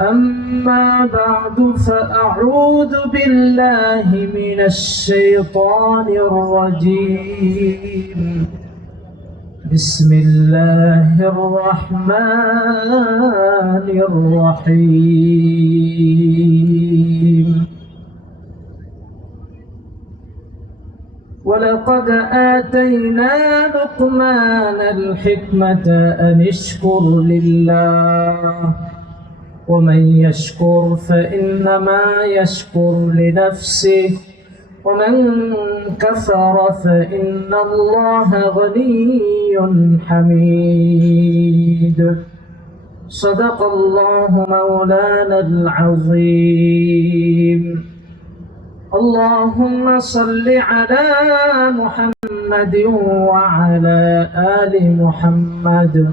أما بعد فأعوذ بالله من الشيطان الرجيم. بسم الله الرحمن الرحيم. ولقد آتينا لقمان الحكمة أن اشكر لله. ومن يشكر فإنما يشكر لنفسه. ومن كفر فإن الله غني حميد. صدق الله مولانا العظيم. اللهم صل على محمد وعلى آل محمد.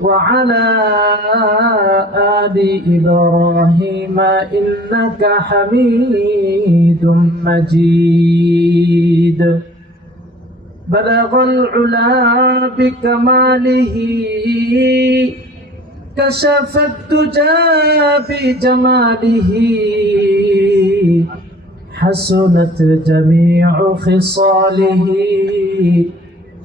وعلى آل إبراهيم إنك حميد مجيد. بلغ العلا بكماله كشف الدجى بجماله. حسنت جميع خصاله.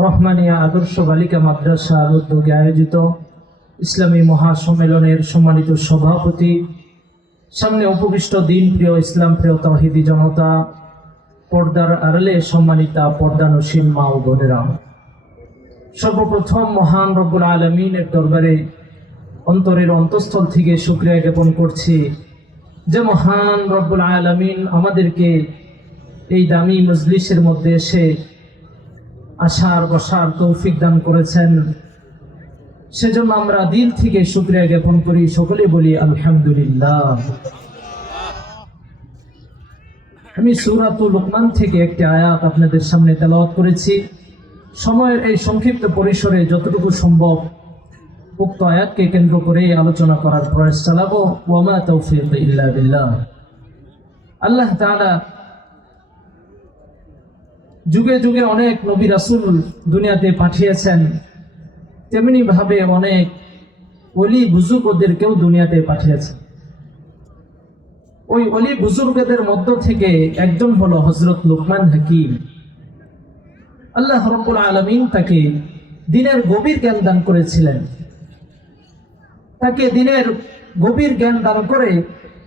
রহমানিয়া আদর্শ বালিকা মাদ্রাসার উদ্যোগে আয়োজিত ইসলামী মহাসম্মেলনের সম্মানিত সভাপতি, সামনে উপবিষ্ট দিন প্রিয় ইসলাম প্রিয় তহিদি জনতা, পর্দার আড়ালে সম্মানিতা পর্দানসীম মা ও বোনেরা। সর্বপ্রথম মহান রব্বুল আলমিনের দরবারে অন্তরের অন্তঃস্থল থেকে শুক্রিয়া জ্ঞাপন করছি যে মহান রব্বুল আলমিন আমাদেরকে এই দামি মজলিসের মধ্যে এসে আসার বসার তৌফিক দান করেছেন। সেজন্য আমরা দিল থেকে শুক্রিয়া জ্ঞাপন করি। সকলে বলি আলহামদুলিল্লাহ। আমি সুরাতুল লোকমান থেকে একটি আয়াত আপনাদের সামনে তেলাওয়াত করেছি। সময়ের এই সংক্ষিপ্ত পরিসরে যতটুকু সম্ভব উক্ত আয়াতকে কেন্দ্র করে আলোচনা করার প্রয়াস চালাবো। ওয়ামা তৌফিক ইল্লা আল্লাহ তাআলা যুগে যুগে অনেক নবী রাসূল দুনিয়াতে পাঠিয়েছেন। তেমনি ভাবে অনেক অলি বুজুর্গদেরকেও দুনিয়াতে পাঠিয়েছেন। ওই অলি বুজুর্গদের মধ্য থেকে একজন হলো হজরত লুকমান হাকিম। আল্লাহ রব্বুল আলমিন তাকে দিনের গভীর জ্ঞান দান করেছিলেন। তাকে দিনের গভীর জ্ঞান দান করে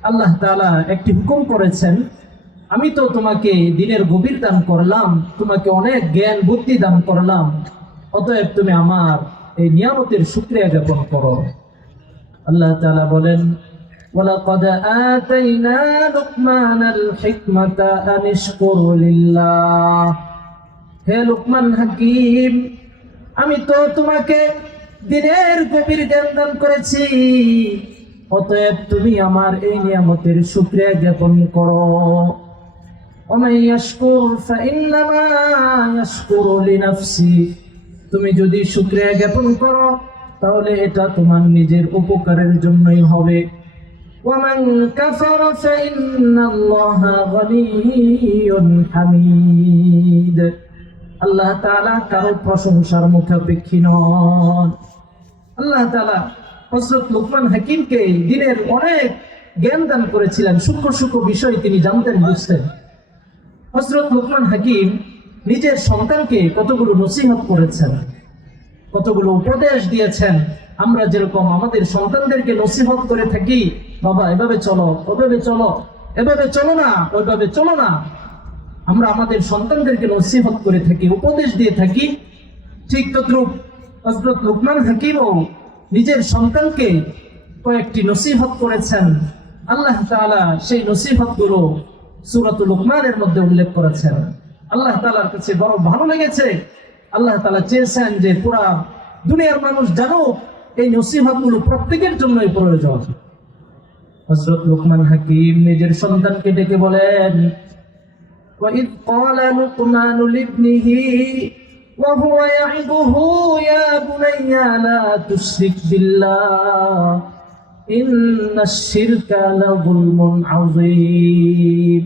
আল্লাহ তাআলা একটি হুকুম করেছেন আমি তো তোমাকে দিনের গভীর দান করলাম তোমাকে অনেক জ্ঞান বুদ্ধি দান করলাম অতএব তুমি আমার এই নিয়ামতের শুক্রিয়া জ্ঞাপন করো আল্লাহ তাআলা বলেন ولقد آتينا لقمان الحكمة أن اشكر لله হে লুকমান হাকিম আমি তো তোমাকে দিনের গভীর জ্ঞান দান করেছি অতএব তুমি আমার এই নিয়ামতের শুক্রিয়া জ্ঞাপন করো ومن يشكر فإنما يشكر لنفسه তুমি যদি শুক্রিয়া জ্ঞাপন করো তাহলে এটা তোমার নিজের উপকারের জন্যই হবে ومن كفر فإن الله غني حميد আল্লাহ তাআলা কারো প্রশংসার মুখাপেক্ষী নন আল্লাহ তাআলা হযরত লুকমান হাকিমকে দিনের অনেক জ্ঞান দান করেছিলেন সূক্ষ্ম সূক্ষ্ম বিষয় তিনি জানতেন বুঝতেন হযরত লুকমান হাকিম নিজের সন্তানকে কতগুলো নসিহত করেছেন, কতগুলো উপদেশ দিয়েছেন, আমরা যেরকম আমাদের সন্তানদেরকে নসিহত করে থাকি, বাবা, এভাবে চলো, ওভাবে চলো, এভাবে চলো না ওইভাবে চলো না। আমরা আমাদের সন্তানদেরকে নসিহত করে থাকি, উপদেশ দিয়ে থাকি। ঠিক তদ্রুপ হজরত লুকমান হাকিমও নিজের সন্তানকে কয়েকটি নসিহত করেছেন। আল্লাহ তাআলা সেই নসিহত গুলো সুরত লুকমানের মধ্যে উল্লেখ করেছেন আল্লাহ তাআলার কাছে বড় ভালো লেগেছে আল্লাহ তাআলা চেয়েছেন যে পুরা দুনিয়ার মানুষ জানুক এই নসিহত গুলো প্রত্যেকের জন্যই প্রয়োজন হজরত লুকমান হাকিম নিজের সন্তানকে ডেকে বলেন وإذ قال لقمان لابنه وهو يعظه يا بني لا تشرك بالله إن الشرك لظلم عظيم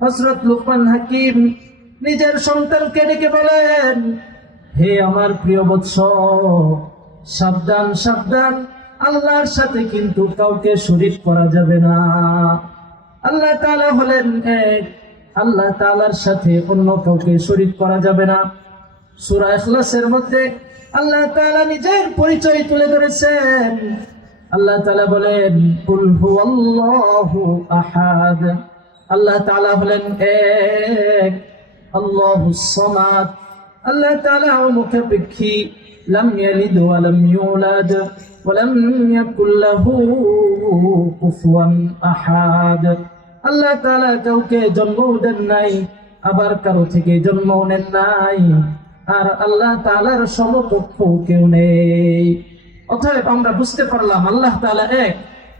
হজরত লুকমান হাকিম নিজের সন্তানকে ডেকে বলেন, হে আমার প্রিয় বৎস, সাবধান সাবধান, আল্লাহর সাথে কিন্তু কাউকে শরীক করা যাবে না। আল্লাহ তাআলা হলেন এক, আল্লাহ তাআলার সাথে অন্য কাউকে শরীক করা যাবে না। সূরা ইখলাসের মধ্যে আল্লাহ তাআলা নিজের পরিচয় তুলে ধরেছেন। আল্লাহ তালা বলেন, কুল হুয়াল্লাহু আহাদ। আল্লাহ তালা হলেন এক। আল্লাহুস সামাদ। আল্লাহ তাআলা মুখাপেক্ষী ওয়া লাম ইউলাদ ওয়া লাম ইয়াকুল লাহু কুফুয়ান আহাদ। আল্লাহ তাআলা কাউকে জন্মও দেন নাই, আবার কারও থেকে জন্মও নেন নাই। আর আল্লাহ তাআলার সমকক্ষ কেউ নেই। অতএব আমরা বুঝতে পারলাম আল্লাহ তালা এক।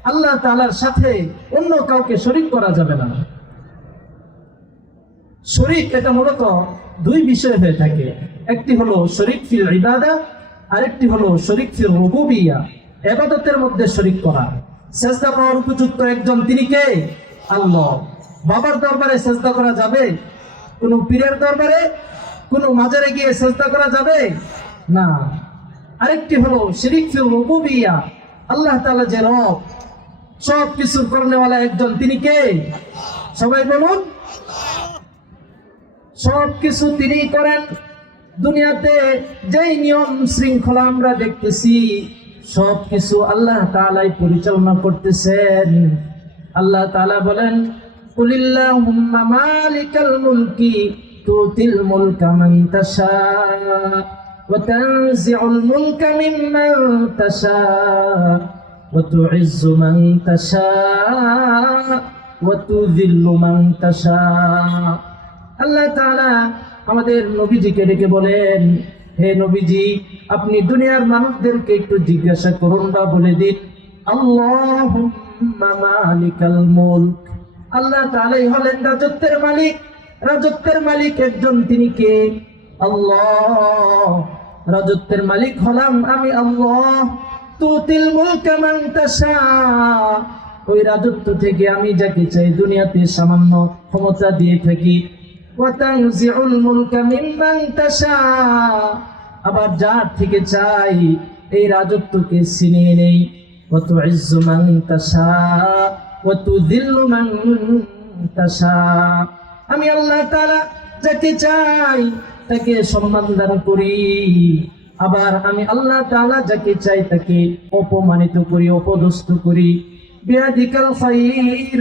আল্লাহ তালার সাথে অন্য কাউকে শরীক করা যাবে না। শরীক এটা মূলত দুই বিষয় হয়ে থাকে। একটি হলো শরিক ফিল ইবাদা, আরেকটি হলো শরীক ফিল রুবুবিয়া এবাদতের মধ্যে শরীক করা। সেজদা পাওয়ার উপযুক্ত একজন তিনি কে? আল্লাহ। বাবার দরবারে সেজদা করা যাবে? কোন পীরের দরবারে? কোন মাজারে গিয়ে সেজদা করা যাবে? না। আরেকটি হলো শিরিক ফিল রুবুবিয়া আল্লাহ তাআলা যে রব সব কিছু করনেওয়ালা একজন তিনি কে? সবাই বলুন। সব কিছু তিনি করেন। দুনিয়াতে যেই নিয়ম শৃঙ্খলা আমরা দেখতেছি সব কিছু আল্লাহ তাআলাই পরিচালনা করতেছেন। আল্লাহ তালা বলেন, কুলিল্লাহুম্মা মালিকাল মুলকি তুতিল মুলকা মান তাশা ওয়া তানজিউল মুলকা মিম্মান তাশা ওয়া তুইজ্জু মান তাশা ওয়া তুযিল্লু মান তাশা। আল্লাহ তাআলা আমাদের নবীজিকে ডেকে বলেন, হে নবীজি, আপনি দুনিয়ার মানুষদেরকে একটু জিজ্ঞাসা করুন বা বলে দিন। আল্লাহুম্মা মালিকাল মুলক। আল্লাহ তাআলাই হলেন রাজত্বের মালিক। রাজত্বের মালিক একজন তিনি কে? আল্লাহ। রাজত্বের মালিক হলাম আমি আল্লাহ। তুতিল মুলকা মান ওই রাজত্ব থেকে আমি যাকে চাই দুনিয়াতে সামান্য ক্ষমতা দিয়ে থাকি। ওয়াতানজিউল মুলকা মিম্মান তাশা। আবার যার থেকে চাই এই রাজত্বকে ছিনিয়ে নেই। কত ইজ্জু মান তাশা ওয়া তুযিল্লু মান আমি আল্লাহ তাআলা যাকে চাই তাকে সম্মান দান করি। আবার আমি আল্লাহ তাআলা যাকে চাই তাকে অপমানিত করি, অপদস্থ করি। বিয়াদিকাল খাইর।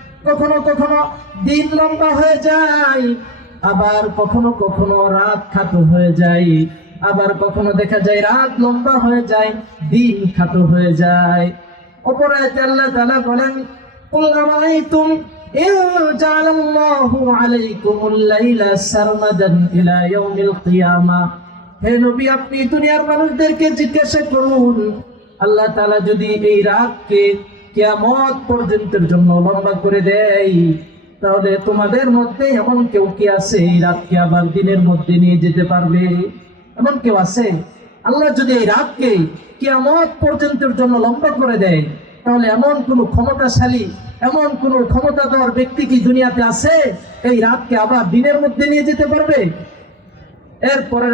কখনো কখনো দিন লম্বা হয়ে যায় আবার কখনো কখনো রাত খাটো হয়ে যায় আবার কখনো দেখা যায় রাত লম্বা হয়ে যায় দিন খাটো হয়ে যায় অপর আয়াতে আল্লাহ তাআলা বলেন قل أرأيتم إن جعل الله عليكم الليل سرمدا إلى يوم القيامة হে নবী আপনি দুনিয়ার মানুষদেরকে জিজ্ঞাসা করুন আল্লাহ তাআলা যদি এই রাতকে কিয়ামত পর্যন্তের জন্য লম্বা করে দেয়। তাহলে তোমাদের মধ্যে এমন কেউ কি আছে এই রাতকে আবার দিনের মধ্যে নিয়ে যেতে পারবে? এমন কেউ আছে? আল্লাহ যদি এই রাতকে কিয়ামত পর্যন্তের জন্য লম্বা করে দেয়, তাহলে এমন কোন ক্ষমতাশালী, এমন কোন ক্ষমতাধর ব্যক্তি কি দুনিয়াতে আছে, এই রাতকে আবার দিনের মধ্যে নিয়ে যেতে পারবে? এরপরে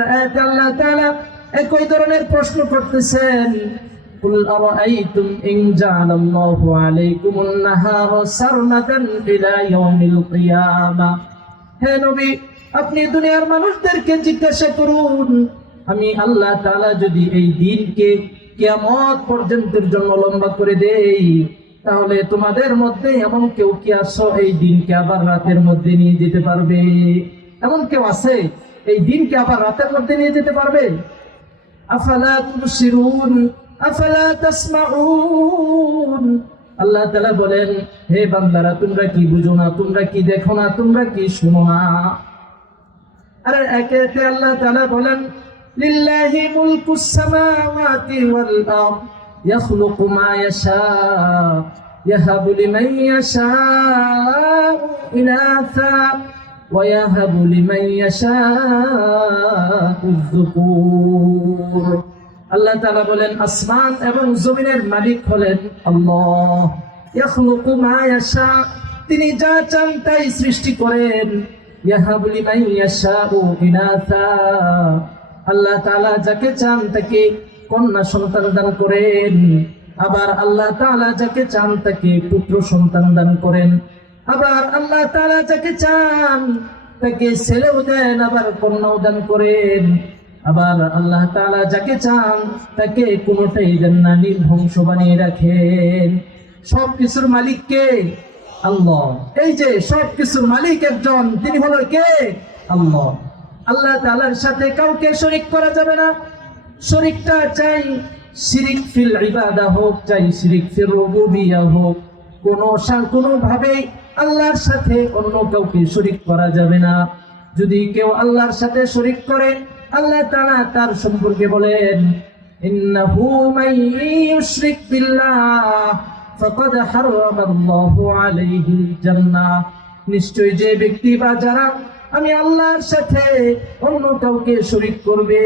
একই ধরনের প্রশ্ন করতেছেন قل أرأيتم إن جعل الله عليكم النهار سرمدا إلى يوم القيامة হে নবী আপনি দুনিয়ার মানুষদেরকে জিজ্ঞাসা করুন আমি আল্লাহ তাআলা যদি এই দিনকে কিয়ামত পর্যন্তের জন্য লম্বা করে দেই তাহলে তোমাদের মধ্যে এমন কেউ কি আসো এই দিনকে আবার রাতের মধ্যে নিয়ে যেতে পারবে এমন কেউ আছে এই দিনকে আবার রাতের মধ্যে নিয়ে যেতে পারবে আফালা তুবসিরুন আফালা তাসমাউন আল্লাহ তাআলা বলেন হে বান্দারা তোমরা কি বুঝো না তোমরা কি দেখো না তোমরা কি শুনো না আরে একে একে আল্লাহ তাআলা বলেন লিল্লাহি মুলকুস সামাওয়াতি ওয়াল আরদ ইয়াখলুকু মা ইয়াশা ইয়াহাবু লিমান ইয়াশাউ ইনাথা ويهب لمن يشاء الذكور আল্লাহ তাআলা বলেন, আসমান এবং জমিনের মালিক হলেন আল্লাহ। তিনি যা চান তাই সৃষ্টি করেন। আল্লাহ তাআলা যাকে চান তাকে কন্যা সন্তান দান করেন। আবার আল্লাহ তাআলা যাকে চান তাকে পুত্র সন্তান দান করেন। আবার আল্লাহ তাআলা যাকে চান তাকে ছেলেও দেন, আবার কন্যাও দান করেন। আবার আল্লাহ তাআলা যাকে চান, তাকে কোনোটাই দেন না নির্ধ্বংস বানিয়ে রাখেন। সব কিছুর মালিক কে? আল্লাহ। এই যে সব কিছুর মালিক একজন, তিনি হলো কে? আল্লাহ। আল্লাহ তালার সাথে কাউকে শরিক করা যাবে না। শরীকটা চাই শিরিক ফিল ইবাদা হোক, চাই শিরিক ফিল রুবুবিয়া হোক। কোনো কোনো ভাবে আল্লাহর সাথে অন্য কাউকে শরিক করা যাবে না। যদি কেউ আল্লাহর সাথে শরিক করে আল্লাহ তারা তার সম্পর্কে বলেন, ইন্নাহু মান ইউশরিক বিল্লাহ, ফাকাদ হারামাল্লাহু আলাইহিল জান্নাহ। নিশ্চয় যে ব্যক্তি বা যারা আমি আল্লাহর সাথে অন্য কাউকে শরিক করবে,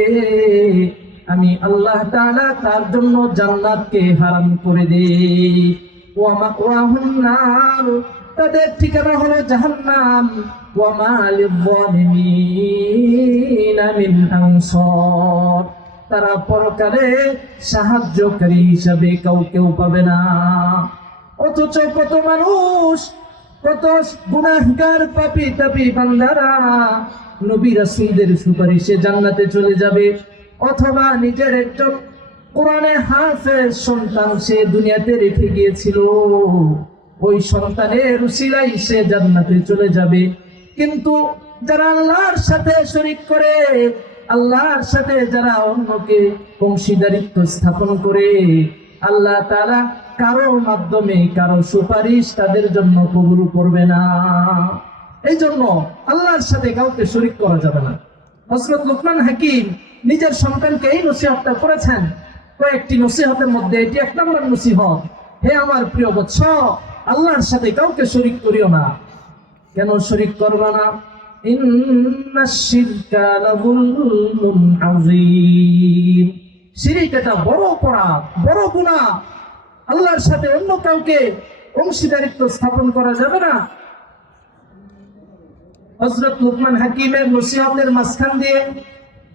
আমি আল্লাহ তাআলা তার জন্য জান্নাতকে হারাম করে দেই। ওয়া মাওয়াহুন নার তাদের ঠিকানা হলো জাহান্নাম। তারা পরকালে সাহায্যকারী হিসাবে কাউকেও পাবে না। অথচ কত মানুষ, কত গুনাহগার পাপি তাপী বান্দারা নবী রাসূলদের সুপারিশে জান্নাতে চলে যাবে। অথবা নিজের একজন কোরআনে হাফেজ সন্তান সে দুনিয়াতে রেখে গিয়েছিল। ওই সন্তানের উসিলাই সে জান্নাতে চলে যাবে। কিন্তু যারা আল্লাহর সাথে শরিক করে, আল্লাহর সাথে যারা অন্যকে অংশীদারিত্ব স্থাপন করে, আল্লাহ তারা কারও মাধ্যমে কারও সুপারিশ তাদের জন্য কবুল করবে না। এই জন্য আল্লাহর সাথে কাউকে শরিক করা যাবে না। হজরত লুকমান হাকিম নিজের সন্তানকে এই নসিহতটা করেছেন। কয়েকটি নসিহতের মধ্যে এটি এক নম্বর নসিহত। হে আমার প্রিয় বৎস আল্লাহর সাথে কাউকে শরিক করিও না। কেন শরিক করবে না? শিরকা বড় বড় আল্লাহর সাথে অন্য কাউকে অংশীদারিত্ব স্থাপন করা যাবে না। হজরত হাকিমের নসিহতের মাঝখান দিয়ে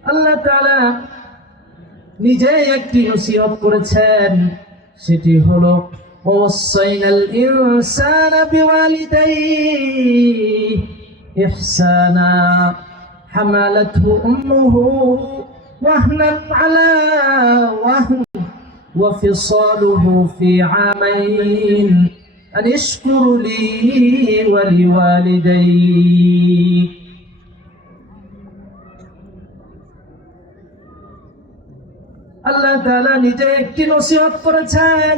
আল্লাহ নিজে একটি নসিহত করেছেন, সেটি হলো ووصينا الإنسان بوالديه إحسانا حملته أمه وهنا على وهن وفصاله في عامين أن اشكر لي ولوالديك আল্লাহ তাআলা নিজে একটি নসিহত করেছেন